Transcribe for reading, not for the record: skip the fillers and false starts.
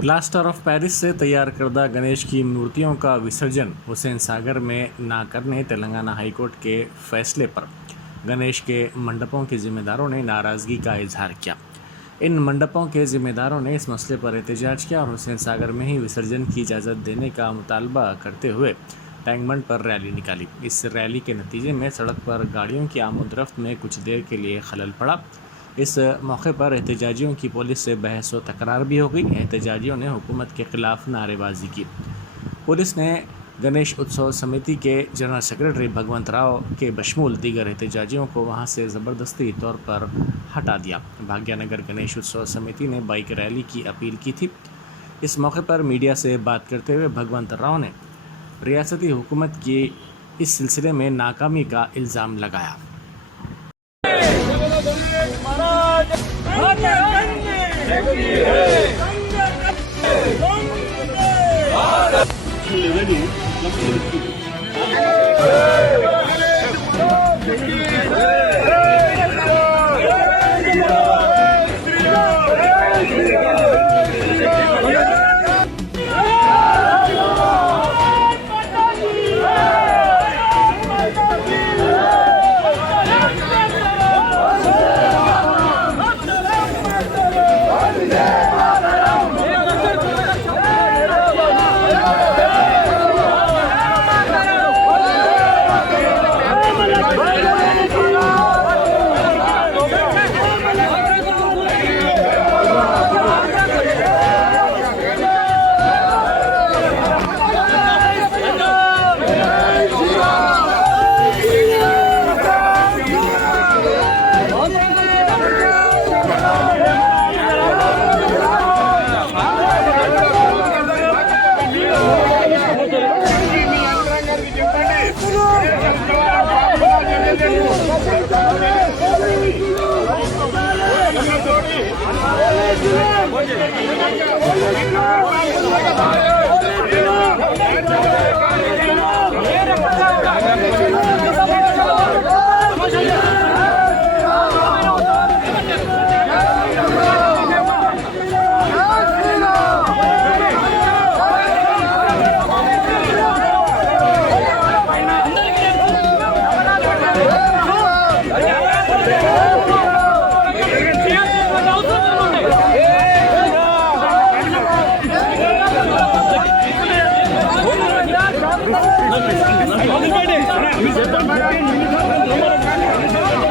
Plaster of Paris से तैयार करदा गणेश की मूर्तियों का विसर्जन हुसैन सागर में ना करने तेलंगाना हाईकोर्ट के फैसले पर गणेश के मंडपों के जिम्मेदारों ने नाराज़गी का इजहार किया। इन मंडपों के जिम्मेदारों ने इस मसले पर एहतजाज किया और हुसैन सागर में ही विसर्जन की इजाज़त देने का मुतालबा करते हुए टैंकबंड पर रैली निकाली। इस रैली के नतीजे में सड़क पर गाड़ियों की आमद-रफ्त में कुछ देर के लिए खलल पड़ा। इस मौके पर एहतजाजियों की पुलिस से बहस व तकरार भी हो गई। एहतजाजियों ने हुकूमत के खिलाफ नारेबाजी की। पुलिस ने गणेश उत्सव समिति के जनरल सेक्रेटरी भगवंत राव के बशमूल दीगर एहतजाजियों को वहां से ज़बरदस्ती तौर पर हटा दिया। भाग्यनगर गणेश उत्सव समिति ने बाइक रैली की अपील की थी। इस मौके पर मीडिया से बात करते हुए भगवंत राव ने रियासती हुकूमत की इस सिलसिले में नाकामी का इल्ज़ाम लगाया। Gracias.